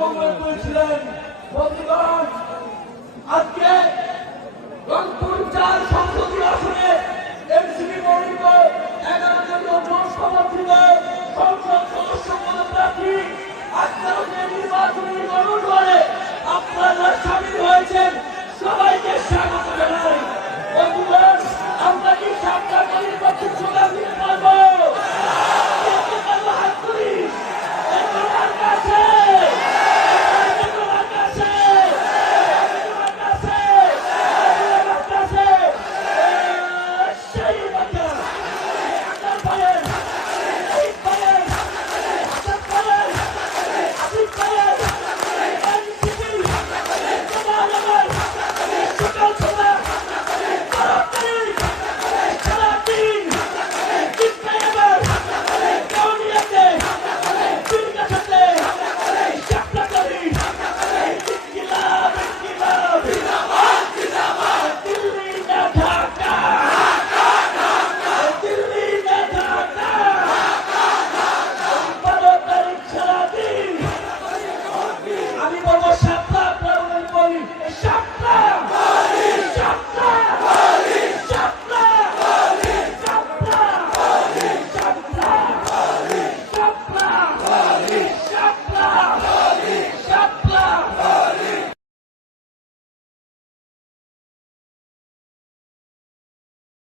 মঙ্গল করেছিলেন। বন্ধুগণ, আজকে রংপুর 4 সংসদীয় আসনে এনসিপি মনোনীত 11 জন জনসমর্থিত সংসদ সদস্য পদপ্রার্থী আজকের যে নির্বাচনী গণভোটে আপনারা সামিল হয়েছেন, সবাইকে স্বাগত জানাই। বন্ধুগণ, আমরা কি সাতটা নির্বাচন স্লোগান দিতে পারবো? হাত তুলি। আমি বলবো সাতটা, আপনারা বলি সাতটা।